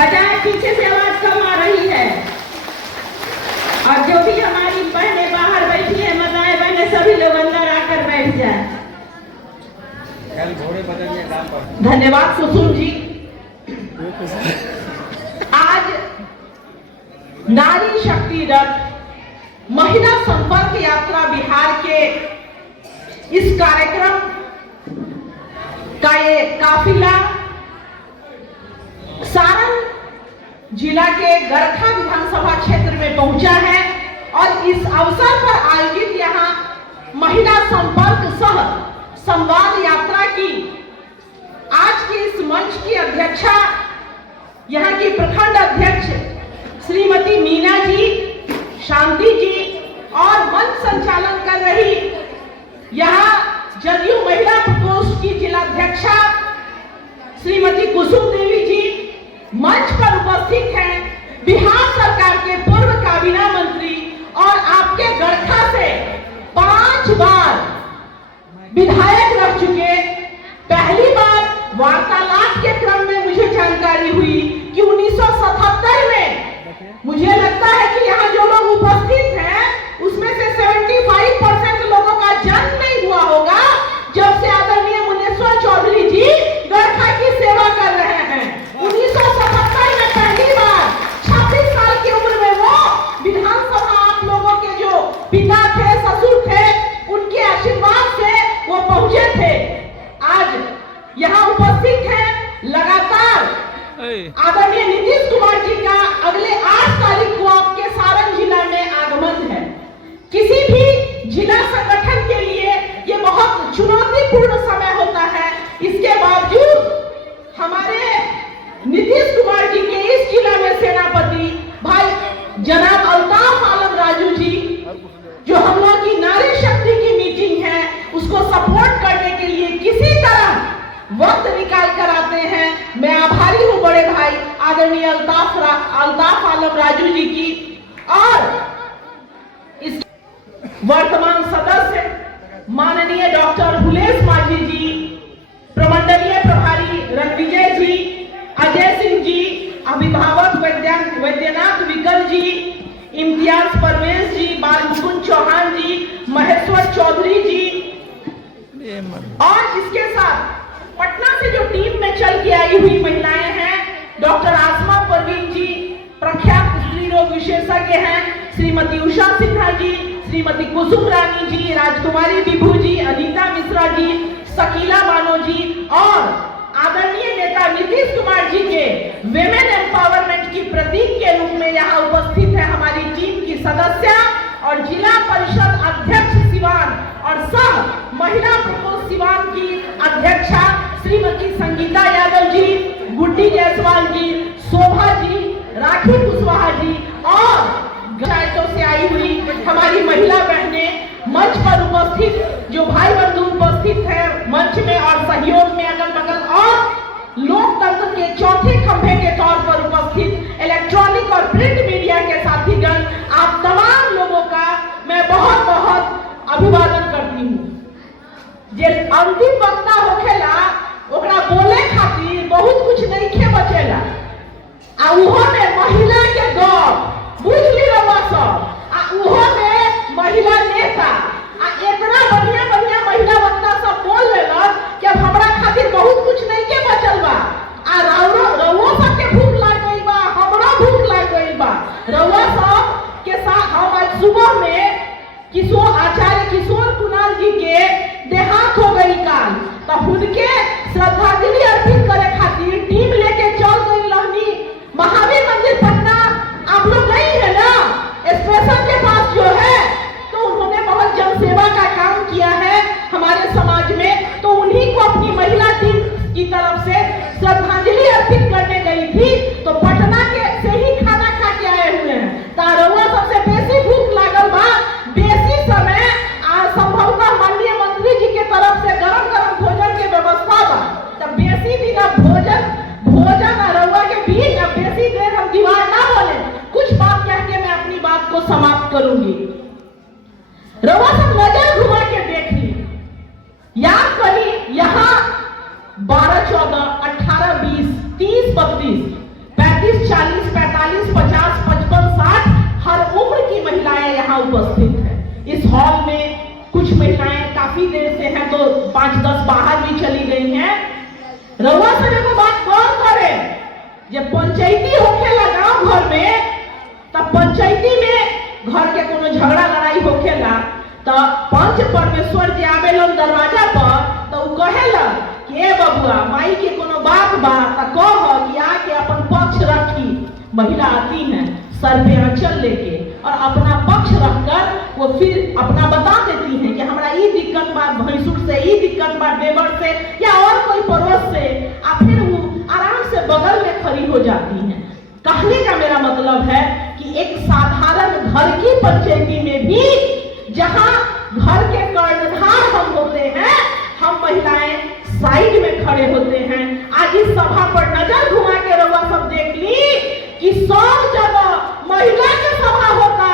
बजाय पीछे से आवाज कम आ रही है। और जो भी हमारी बहनें बाहर बैठी है, माताएं बहनें, सभी लोग अंदर आकर बैठ जाए। धन्यवाद सुसुम जी। आज नारी शक्ति रथ महिला संपर्क यात्रा बिहार के इस कार्यक्रम का ये काफिला सारण जिला के गरखा विधानसभा क्षेत्र में पहुंचा है और इस अवसर पर आयोजित यहाँ महिला संपर्क सह संवाद यात्रा की आज की इस मंच की अध्यक्षा यहाँ की प्रखंड अध्यक्ष श्रीमती मीना जी, शांति जी और मंच संचालन कर रही यहाँ जदयू महिला प्रकोष्ठ की जिलाध्यक्षा श्रीमती कुसुम देवी जी, मंच पर उपस्थित हैं बिहार सरकार के पूर्व काबीना मंत्री और आपके गरखा से 5 बार विधायक रह चुके। पहली बार वार्तालाप के क्रम में मुझे जानकारी हुई कि 1977 में, मुझे लगता है कि यहाँ जो लोग उपस्थित हैं उसमें से 75% लोगों का जन्म नहीं हुआ होगा जब से आदरणीय मुनेश्वर चौधरी जी गरखा की सेवा कर रहे हैं। 1977 में पहली बार 26 साल की उम्र में वो विधानसभा आप लोगों के जो पिता थे, ससुर थे, उनके आशीर्वाद से वो पहुंचे थे। आज यहाँ उपस्थित है लगातार आदरणीय नीतीश कुमार जी का अगले 8 तारीख को आपके सारण जिला में आगमन है। किसी भी जिला संगठन के लिए ये बहुत चुनौतीपूर्ण समय होता है। इसके बावजूद हमारे नीतीश कुमार जी के इस जिला में सेनापति भाई जनाब अल्ताफ आलम राजू जी, जो हम लोग की नारी शक्ति की मीटिंग है उसको सपोर्ट करने के लिए किसी तरह वक्त निकाल कर आते हैं। मैं आभारी हूं बड़े भाई आदरणीय अल्ताफ आलम राजू जी की और इस वर्तमान सदस्य माननीय डॉक्टर हुलेस माझी जी, प्रमंडलीय प्रभारी रणविजय जी, अजय सिंह जी, अभिभावक वैद्यनाथ विकल जी, इम्तियाज परवेज जी, बालमुकुंद चौहान जी, महेश्वर चौधरी जी और इसके साथ पटना से जो टीम में चल के आई हुई महिलाएं हैं, डॉक्टर आसमा परवीन जी, प्रख्यात स्त्री रोग विशेषज्ञ हैं, श्रीमती उषा सिन्हा जी, श्रीमती कुसुम रानी जी, राजकुमारी विभू जी, अनीता मिश्रा जी, शकीला बानो जी और आदरणीय नेता नीतीश कुमार जी के विमेन एम्पावरमेंट की प्रतीक के रूप में यहाँ उपस्थित है हमारी टीम की सदस्य और जिला परिषद अध्यक्ष सिवान और सह महिला प्रकोष्ठ सिवान की अध्यक्षा श्रीमती संगीता यादव जी, गुड्डी जायसवाल जी, शोभा जी, राखी कुशवाहा जी और पंचायतों से आई हुई हमारी महिला बहनें, मंच पर उपस्थित जो भाई बंधु उपस्थित हैं मंच में और सहयोग में अगल बगल और लोकतंत्र के चौथे खंभे के तौर पर उपस्थित इलेक्ट्रॉनिक और प्रिंट मीडिया के साथीगण, आप तमाम लोगों का मैं बहुत बहुत अभिवादन करती हूँ। जे अंतिम वक्ता होखेला ओकरा बोले खातिर बहुत कुछ नहीं खे बचेला आ उहो में महिला के गौर बुझली रवा सब आ उहो में महिला नेता आ इतना बढ़िया बढ़िया महिला वक्ता सब बोल लेलन कि अब हमरा खातिर बहुत कुछ नहीं के बचल बा आ रउआ सब के भूख लाग गई बा, हमरा भूख लाग गई बा। रउआ सब के साथ हम आज सुबह में आचार्य किशोर कुणाल जी के देहांत हो गई काल, तो उनके श्रद्धांजलि अर्पित करे खातिर टीम लेके चल गई रहनी महावीर मंदिर पटना। आप लोग गई है ना स्टेशन के पास जो है, तो उन्होंने बहुत जनसेवा का काम किया है हमारे समाज में, तो उन्हीं को अपनी महिला टीम की तरफ से श्रद्धांजलि अर्पित करने गई थी। तो पटना के से ही खाना खा के आए हुए हैं। तारवा सबसे बेसी भूख लागल बा, बेसी समय संभवतः माननीय मंत्री जी के तरफ से गरम गरम भोजन के व्यवस्था बा, तब बेसी दिन भोजन रउआ के बीच अब बेसी देर हम दीवार ना बोले, कुछ बात कह के मैं अपनी बात को समाप्त करूंगी। रउआ सब नजर घुमा के देख ली, याद करी यहाँ 12, 14, 18, 20, 30, 32, 35 तो 5-10 बाहर भी चली गई हैं। रउआ से एगो बात गौर करे, जब पंचायती होखेला गांव घर में, तब पंचायती में घर के कोनो झगड़ा लड़ाई होखेला तो पंच परमेश्वर जी आवेलन दरवाजा पर, तो उ कहेला कि ए बबुआ माई के कोनो बात बा त कह कि आके अपन पक्ष रखी। महिला आती हैं सर पे आंचल लेके और अपना पक्ष रखकर वो फिर अपना बता देती हैं कि हमारा ये दिक्कत बा भैंसुर से, ये दिक्कत बा देवर से या और कोई पड़ोस से, और फिर वो आराम से बगल में खड़ी हो जाती हैं। कहने का मेरा मतलब है कि एक साधारण घर की पंचायती में भी जहां घर के कर्णधार हम होते हैं, हम महिलाएं साइड में खड़े होते हैं। आज इस सभा पर नजर घुमा के रउआ सब देख ली कि सब जगह महिला के सभा होता,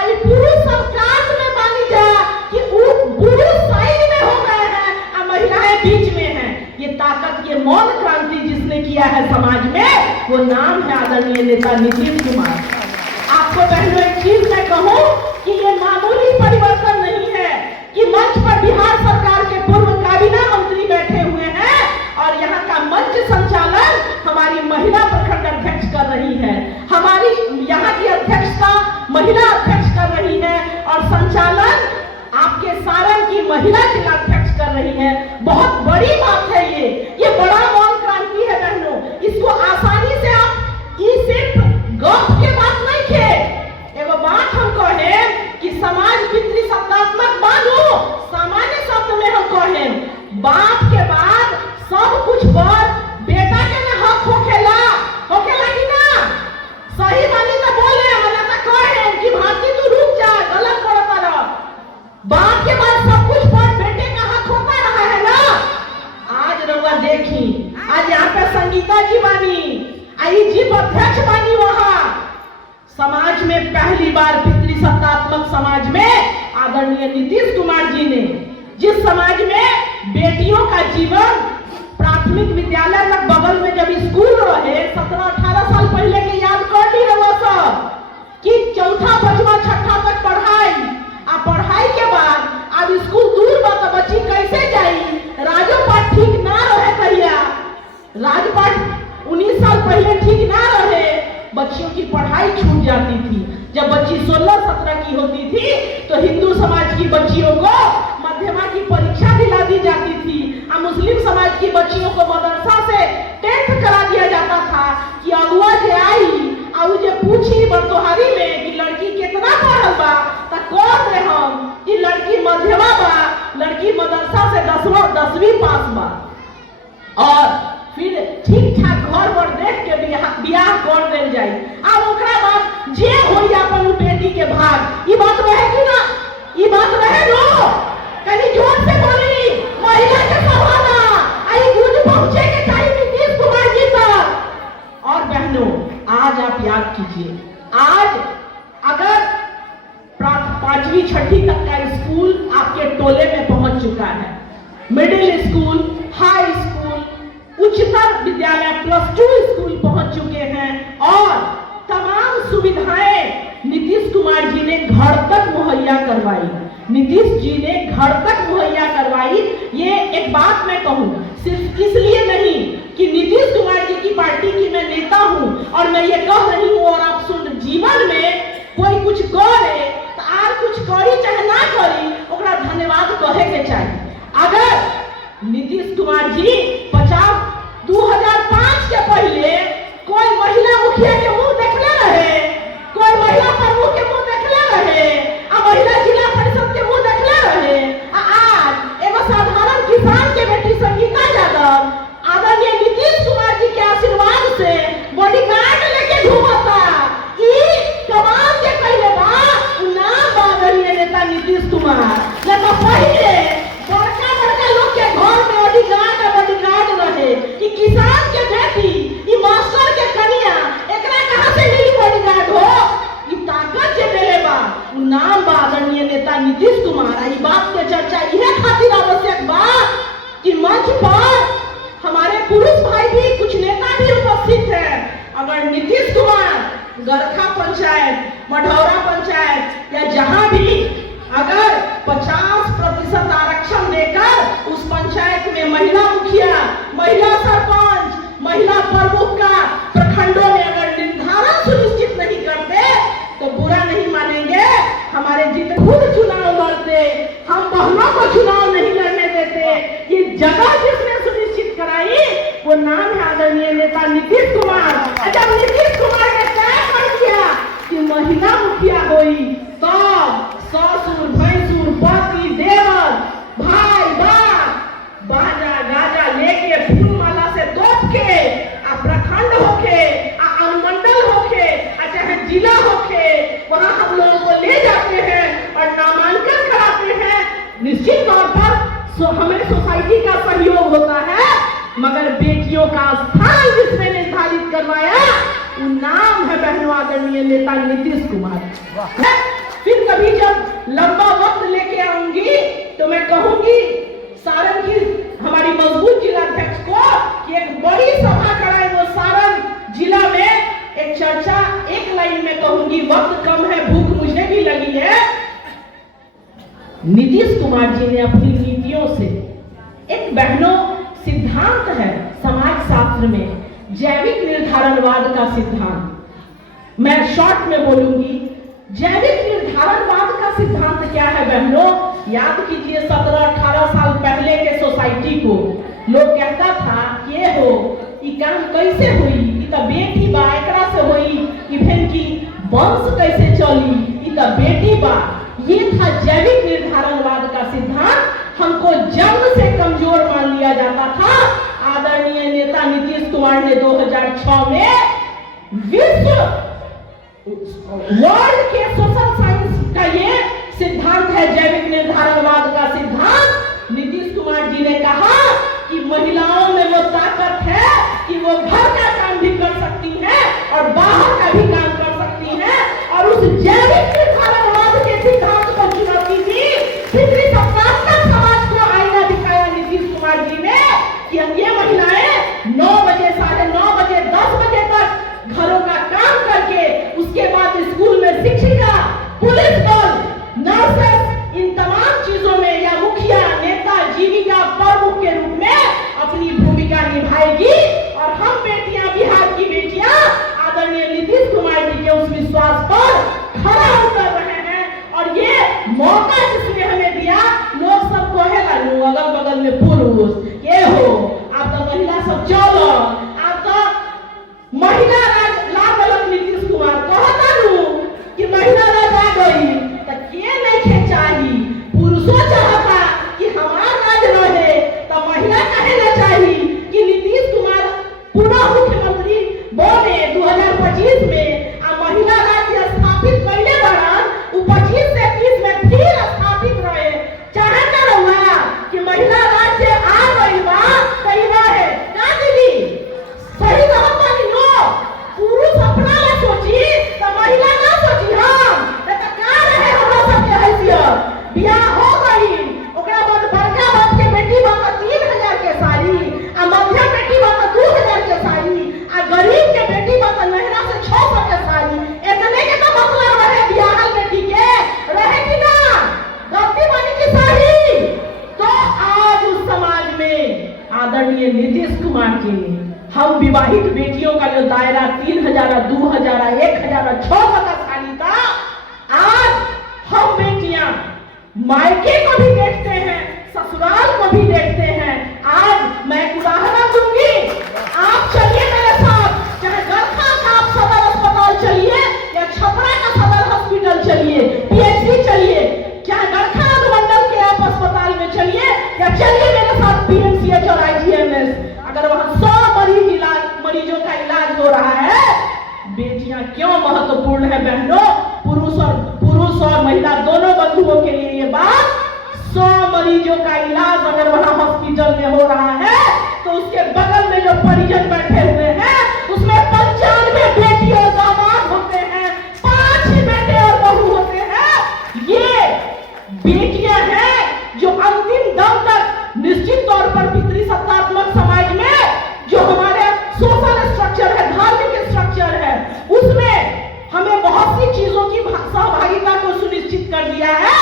आई पुरुष सब काट में बानी जा कि पुरुष साइड में हो गए हैं और महिलाएं बीच में हैं। ये ताकत, ये मौन क्रांति जिसने किया है समाज में, वो नाम है आदरणीय नेता नीतीश कुमार। आपको पहले एक चीज मैं कहूं कि ये मामूली परिवर्तन नहीं है कि मंच पर बिहार सरकार के पूर्व काबीना मंत्री बैठे हुए हैं और यहाँ का मंच संचालन हमारी महिला प्रखंड अध्यक्ष कर रही है, हमारी यहाँ की अध्यक्षता महिला अध्यक्ष कर रही है और संचालन आपके सारण की महिला जिला अध्यक्ष कर रही है। बहुत बड़ी बात है ये बड़ा मौन क्रांति है बहनों। इसको आसानी से आप सिर्फ गप के बात नहीं खे, एगो बात हम कहे कि समाज पितृसत्तात्मक बानू, सामान्य शब्द में हम कहे बाप के बाद सब कुछ पर बेटा के ना हक होखेला कि ना? सही बानी तो बोले, मना तो कहे कि भारती तू रुक जा, गलत करता रह। बाप के बाद सब कुछ पर बेटे का हक होता रहा है ना? आज रउआ देखी, आज यहाँ पे संगीता जी बानी, आई जी अध्यक्ष बानी, वहां समाज में पहली बार पितृसत्तात्मक समाज में आदरणीय नीतीश कुमार जी ने, जिस समाज में बेटियों का जीवन प्राथमिक विद्यालय तक बगल में जब स्कूल रहे, 17-18 साल पहले के याद कर दी रहो सब कि चौथा पांचवा छठा तक पढ़ाई, आ पढ़ाई के बाद अब स्कूल दूर बा तो बच्ची कैसे जाई? राजपाट ठीक ना रहे, भैया राजपाट 19 साल पहले ठीक ना रहे, बच्चियों की पढ़ाई छूट जाती थी। जब बच्ची 16-17 की होती थी तो हिंदू समाज की बच्चियों को मध्यमा की परीक्षा दिला दी जाती थी और मुस्लिम समाज की बच्चियों को मदरसा से 10th करा दिया जाता था कि अगुआ जे आई और जे पूछी बरतोहारी में कि लड़की कितना पढ़ल बा तो कह दे हम कि लड़की मध्यमा बा, लड़की मदरसा से 10वीं पास बा, और फिर ठीक ठाक घर पर देख के बियाह कर देल जाई। अब ओकरा बाद जे होई अपन बेटी के भाग, ई बात रहे कि ना? ई बात रहे नो? कहीं जोर से बोली, महिला के सवाल आई गुज पहुंचे के चाहिए नीतीश कुमार जी तक। और बहनों आज आप याद कीजिए, आज अगर 5वीं 6ठी तक का स्कूल आपके टोले में पहुंच चुका है, मिडिल स्कूल, हाई स्कूल, उच्चतर विद्यालय +2 स्कूल पहुंच चुके हैं और तमाम सुविधाएं नीतीश कुमार जी ने घर तक मुहैया करवाई। नीतीश जी ने घर तक मुहैया करवाई। ये एक बात मैं कहूं, सिर्फ इसलिए नहीं कि नीतीश कुमार जी की पार्टी की मैं नेता हूं और मैं ये कह रही हूं और आप सुन, जीवन में कोई कुछ करे तो आर कुछ करी चाहे ना करी, ओकरा धन्यवाद कहे के चाहिए। अगर नीतीश कुमार जी 2005 के पहले कोई महिला मुखिया के मुंह देखले रहे, कोई महिला प्रमुख के मुंह देखले रहे, आ महिला जिला परिषद के मुंह देखले रहे, आज एगो साधारण किसान के बेटी संगीता यादव आदरणीय नीतीश कुमार जी के आशीर्वाद से बॉडीगार्ड लेके घूमता। ई कमाल के पहले बा नाम आदरणीय नेता नीतीश कुमार। लेकिन पहले बड़का लोग के घर में बॉडीगार्ड रहे कि किसान के बेटी, ई मास्टर के कन्या, एकरा कहां से मिली बॉडीगार्ड हो? ई ताकत जे देले बा उ नाम बा आदरणीय नेता नीतीश कुमार। ई बात के चर्चा इहे खातिर आवश्यक बा कि मंच पर हमारे पुरुष भाई भी, कुछ नेता भी उपस्थित हैं। अगर नीतीश कुमार गरखा पंचायत, मढ़ौरा पंचायत या जहां भी अगर 50% आरक्षण देकर उस पंचायत में महिला मुखिया, महिला सरपंच, महिला प्रमुख का प्रखंडों में अगर निर्धारण सुनिश्चित नहीं करते तो बुरा नहीं मानेंगे। हमारे जितने खुद चुनाव लड़ते, हम बहनों को चुनाव नहीं लड़ने देते। ये जगह जिसने सुनिश्चित कराई वो नाम है आदरणीय नेता नीतीश कुमार। जब नीतीश कुमार ने तय कर दिया कि महिला मुखिया हुई तो ससुर, भैंसुर, पति, देवर, भाई, बाप बाजा गाजा लेके फूल माला से तोप के आ प्रखंड होके, आ अनुमंडल होके, आ चाहे जिला होके, वहां हम लोगों को ले जाते हैं और नामांकन कराते हैं। निश्चित तौर पर हमें सोसाइटी का सहयोग होता है, मगर बेटियों का स्थान जिसने निर्धारित करवाया वो नाम है बहनों आदरणीय नेता नीतीश कुमार। फिर कभी जब लंबा वक्त लेके आऊंगी तो मैं कहूंगी सारण की हमारी मजबूत जिला अध्यक्ष को कि एक बड़ी सभा कराए वो सारण जिला में। एक चर्चा एक लाइन में कहूंगी, वक्त कम है, भूख मुझे भी लगी है। नीतीश कुमार जी ने अपनी नीतियों से एक बहनों सिद्धांत है समाज शास्त्र में, जैविक निर्धारणवाद का सिद्धांत। मैं शॉर्ट में बोलूंगी, जैविक निर्धारणवाद का सिद्धांत क्या है बहनों? याद कीजिए 17-18 साल पहले के सोसाइटी को लोग कहता था कि ये हो ये काम कैसे हुई, ये तो बेटी बा एकरा से हुई, इवेन की वंश कैसे चली, ये तो बेटी बा। ये था जैविक निर्धारणवाद का सिद्धांत। हमको जन्म से कमजोर मान लिया जाता था। आदरणीय नेता नीतीश कुमार ने 2006 में विश्व वर्ल्ड के सोशल साइंस का ये सिद्धांत है, जैविक निर्धारणवाद का सिद्धांत। नीतीश कुमार जी ने कहा कि महिलाओं में वो ताकत है कि वो घर का काम भी कर सकती हैं और बाहर का भी काम कर सकती हैं। और उस जैविक निर्धारणवाद के सिद्धांत को चुनौती दी। पितृ सत्तात्मक समाज को आईना दिखाया नीतीश कुमार जी ने कि ये महिलाएं 9 बजे, 9:30 बजे, 10 बजे तक घरों का काम करके उसके बाद स्कूल में शिक्षिका, पुलिस बल, नर्सेस, इन तमाम चीजों में या मुखिया, नेता, जीविका, प्रमुख के रूप में अपनी भूमिका निभाएगी। और हम बेटियां, बिहार की बेटियां आदरणीय नीतीश कुमार जी के उस विश्वास पर खरा उतर रहे हैं। और ये मौका जिसने हमें दिया, लोग सब कहेला लो अगल बगल में पुरुष ये हो, आप तो महिला सब चलो, आप तो महिला राज लागल। नीतीश कुमार कहता नु कि महिला राज आ गई तो के नहीं खेचाही, पुरुषों चाहता कि हमारा राज रहे तो महिला कहे ना चाहिए। कि नीतीश कुमार पुनः मुख्यमंत्री बने 2025 में आ महिला राज्य स्थापित कैले बड़न, 25 से 30 में फिर स्थापित रहे। चाहे ना रहुआ कि महिला राज्य आ गई बा कई बार है ना दीदी, सही बात नहीं नो। पुरुष अपना ले सोची तो महिला ना सोची। हम तो का रहे हमरा सबके हैसियत, बियाह हो गई ओकरा बाद बड़का बाप के बेटी बा 3000 के साड़ी, आ मध्यम बेटी बा 2000 के साड़ी, आ गरीब के बेटी बा नहरा से 600 के साड़ी। इतने के तो मतलब रहे बियाहल बेटी के रहे कि ना, गलती बनी की सही। तो आज उस समाज में आदरणीय नीतीश कुमार जी ने हम विवाहित बेटियों का जो दायरा 3000, 2000, 1000, 600 का साड़ी था, आज हम बेटियां मायके को भी देखते हैं, ससुराल को भी देखते हैं। आज मैं एक उदाहरण दूंगी, आप चलिए मेरे साथ, चाहे गरखा का आप सदर अस्पताल चलिए या छपरा का सदर हॉस्पिटल चलिए, पीएचडी चलिए, चाहे गरखा अनुमंडल के आप अस्पताल में चलिए या चलिए मेरे साथ पीएमसीएच और आईजीएमएस। अगर वहां 100 मरीजों का इलाज हो रहा है, बेटियां क्यों महत्वपूर्ण है बहनों? पुरुष और महिला दोनों बंधुओं के लिए ये बात, 100 मरीजों का इलाज अगर वहां हॉस्पिटल में हो रहा है तो उसके बगल में जो परिजन बैठे हुए हैं उसमें 95 बेटी और दामाद होते हैं, 5 ही बेटे और बहू होते हैं। ये बेटियां हैं जो अंतिम दम तक निश्चित तौर पर पितृसत्तात्मक समाज में जो हमारे सोशल स्ट्रक्चर है, धार्मिक स्ट्रक्चर है, उसमें हमें बहुत सी चीजों की सहभागिता को सुनिश्चित कर दिया है।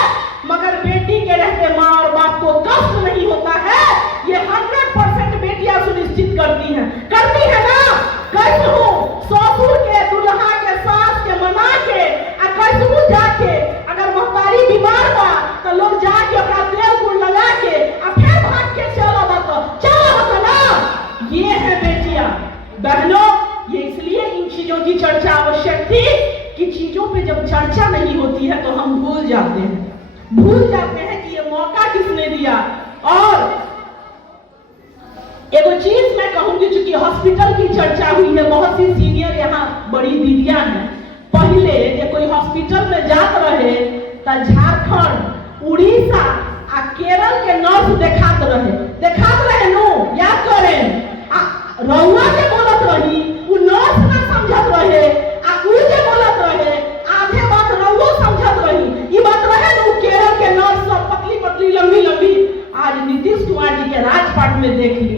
मगर बेटी रहते माँ और बाप को कष्ट नहीं होता है, ये 100% बेटियां सुनिश्चित करती है ना। कैसहू ससुर के, दुल्हा के, सास के मना के कैसहू जाके अगर महतारी बीमार बा तो लोग जाके अपना तेल गुड़ लगा के फिर भाग के चला ना। ये है बेटियां। बहनों, ये इसलिए इन चीजों की चर्चा आवश्यक थी कि चीजों पे जब चर्चा नहीं होती है तो हम भूल जाते हैं कि ये मौका किसने दिया। और एगो चीज मैं कहूंगी, चूंकि हॉस्पिटल की चर्चा हुई है, बहुत सी सीनियर यहाँ बड़ी दीदियां हैं। पहले ये कोई हॉस्पिटल में जात रहे तो झारखंड, उड़ीसा आ केरल के नर्स देखात रहे नो, याद करें। रउआ के बोलत रही, उ नर्स ना समझत रहे, उ जे बोलत रहे आधे बात रउआ समझत रही। ई बात रहे नु केरल के नर्स सब पतली लंबी। आज नीतीश कुमार जी के राजपाट में देख ली,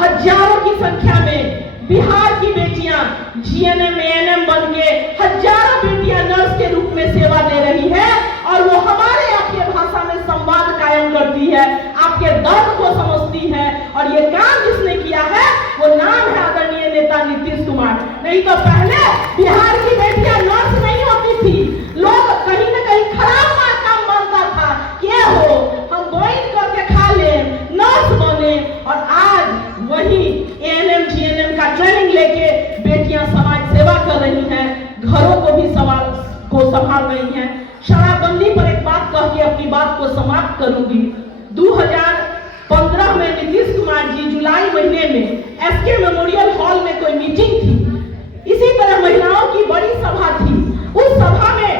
हजारों की संख्या में बिहार की बेटियां जीएनएम एएनएम बन के हजारों बेटियां नर्स के रूप में सेवा दे रही है। और वो हमारे आपके भाषा में संवाद कायम करती है, आपके दर्द को समझती है। और ये काम जिसने किया है वो नाम है आदरणीय नेता नीतीश कुमार। नहीं तो पहले बिहार की बेटियां नर्स नहीं होती थी, लोग कहीं न कहीं खराब काम मानता था कि हो हम बोइंग करके खा ले, नर्स बने। और आज वही एएनएम जीएनएम का ट्रेनिंग लेके बेटियां समाज सेवा कर रही हैं, घरों को भी संभाल रही हैं। शराबबंदी पर एक बात कह के अपनी बात को समाप्त करूंगी। 2015 में नीतीश कुमार जी जुलाई महीने में एसके मेमोरियल हॉल में कोई मीटिंग थी, इसी तरह महिलाओं की बड़ी सभा थी। उस सभा में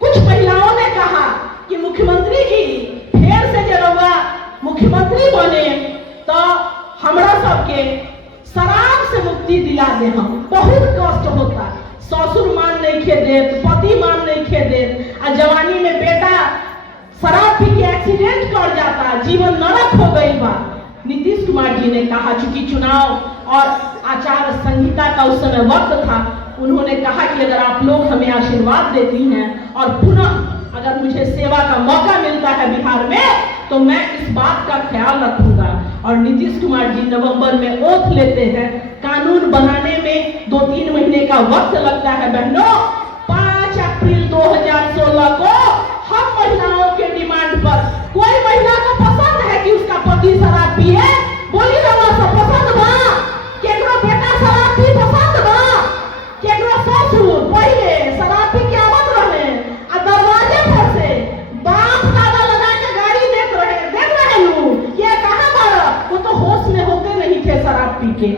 कुछ महिलाओं ने कहा कि मुख्यमंत्री जी फिर से जरूर मुख्यमंत्री बने तो हमरा सबके शराब से मुक्ति दिला दे। हम बहुत कष्ट होता, ससुर मान नहीं खे देत, पति मान नहीं खे देत, आ जवानी में बेटा शराब पी के एक्सीडेंट कर जाता, जीवन नरक हो गई बा। नीतीश कुमार जी ने कहा, चूंकि चुनाव और आचार संहिता का उस समय वक्त था, उन्होंने कहा कि अगर आप लोग हमें आशीर्वाद देती हैं और पुनः अगर मुझे सेवा का मौका मिलता है बिहार में तो मैं इस बात का ख्याल रखूंगा। और नीतीश कुमार जी नवंबर में ओथ लेते हैं। कानून बनाने में 2-3 महीने का वक्त लगता है। बहनों, 5 अप्रैल 2016 को हम महिलाओं के डिमांड पर, कोई महिला को पसंद है कि उसका पति शराब पिए? बोली रहा सब पसंद बा? केकरो बेटा शराब पी पसंद बा? केकरो ससुर पहले शराब पी के आवत रहे आ दरवाजे पर से बाप दादा लगा के गाड़ी देख रहे नु, ये कहां बारा? वो तो होश में होते नहीं थे शराब पी के।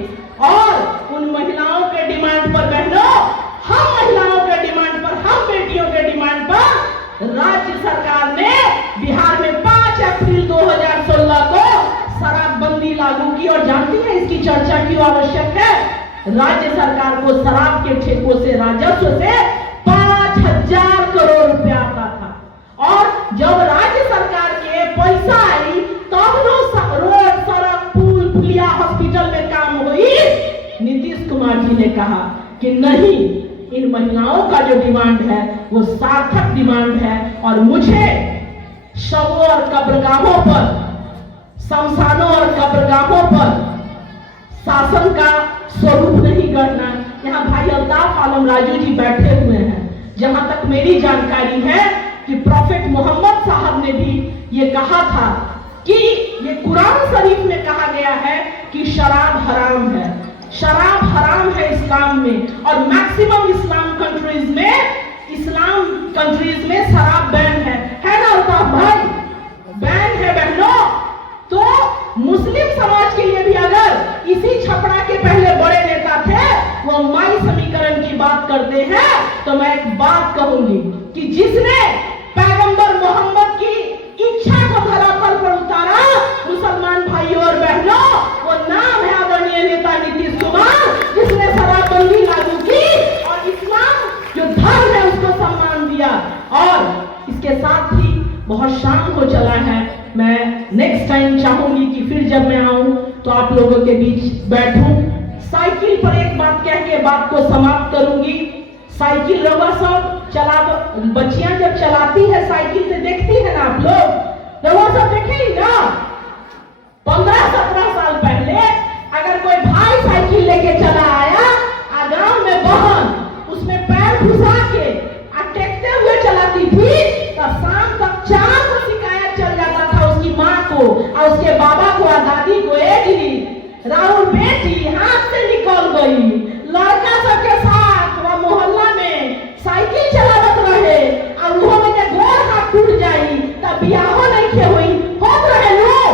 और उन महिलाओं के डिमांड पर बहनों, हम महिलाओं के डिमांड पर, हम बेटियों के डिमांड पर राज्य सरकार ने बिहार में 5 अप्रैल 2016 को शराबबंदी लागू की। और जानती है इसकी चर्चा क्यों आवश्यक है? राज्य सरकार को शराब के ठेकों से, राजस्व से 5000 करोड़ रुपया आता था। और जब राज्य सरकार के पैसा आई तब रोड, सड़क, पुल, पुलिया, हॉस्पिटल में काम हुई। नीतीश कुमार जी ने कहा कि नहीं, इन महिलाओं का जो डिमांड है वो सार्थक डिमांड है और मुझे शवों और कब्रगाहों पर, शमशानों और कब्रगाहों पर शासन का स्वरूप नहीं करना। यहाँ भाई अल्ताफ आलम राजू जी बैठे हुए हैं। जहां तक मेरी जानकारी है कि प्रॉफेट मोहम्मद साहब ने भी ये कहा था कि ये कुरान शरीफ में कहा गया है कि शराब हराम है, शराब हराम है इस्लाम में। और मैक्सिमम इस्लाम कंट्रीज में शराब बैन है ना अल्ताफ भाई? बैन है बहनों। तो मुस्लिम समाज के लिए भी अगर इसी छपरा के पहले बड़े नेता थे वो माई समीकरण की बात करते हैं, तो मैं एक बात कहूंगी कि जिसने पैगंबर मोहम्मद की इच्छा को धरातल पर उतारा, मुसलमान भाइयों और बहनों, वो नाम है आदरणीय नेता नीतीश कुमार, जिसने शराबबंदी लागू की और इस्लाम जो धर्म है उसको सम्मान दिया। और इसके साथ ही बहुत शाम हो चला है, मैं नेक्स्ट टाइम चाहूंगी कि फिर जब मैं आऊं तो आप लोगों के बीच बैठूं। साइकिल पर एक बात कह के बात को समाप्त करूंगी। साइकिल रवा सब चला, बच्चियां जब चलाती है साइकिल से देखती है ना आप लोग, तो वो सब देखे ही ना। 15-17 साल पहले अगर कोई भाई साइकिल लेके चला आया और गांव में बहन उसमें पैर घुसा के टेकते हुए चलाती थी, तो शाम तक 4 को शिकायत चल जाता था उसकी माँ को और उसके बाबा को और दादी को। राहुल बेटी हाथ से निकल गई, लड़का सबके साथ वह मोहल्ला में साइकिल चलावत रहे और वो मैंने गोर हाथ टूट जाई तब बियाहो नहीं खे हुई होत रहे लोग।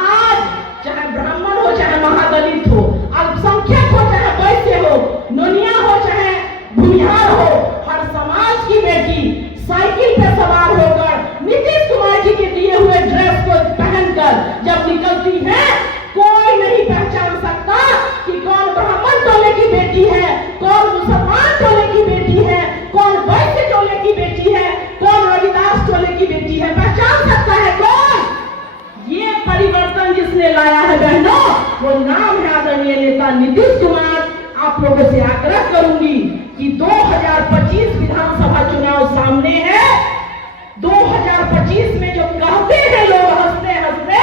आज चाहे ब्राह्मण हो चाहे महादलित हो, अल्पसंख्यक हो चाहे वैश्य हो, नोनिया हो चाहे भूमिहार हो, हर समाज की बेटी साइकिल पे सवार होकर नीतीश कुमार जी के दिए हुए ड्रेस को पहनकर जब निकलती है, कोई नहीं पहचान सकता कि कौन ब्राह्मण टोले की बेटी है, कौन मुसलमान टोले की बेटी है, कौन वैश्य टोले की बेटी है, कौन रविदास टोले की बेटी है। पहचान सकता है कौन? ये परिवर्तन जिसने लाया है बहनों, वो नाम है आदरणीय नेता नीतीश कुमार। आप लोगों से आग्रह करूंगी कि 2025 विधानसभा चुनाव सामने है। 2025 में जो कहते हैं लोग हंसते हंसते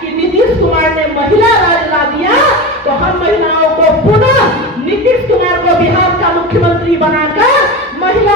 कि नीतीश कुमार ने महिला राज ला दिया, तो हम महिलाओं को पुनः नीतीश कुमार को बिहार का मुख्यमंत्री बनाकर महिला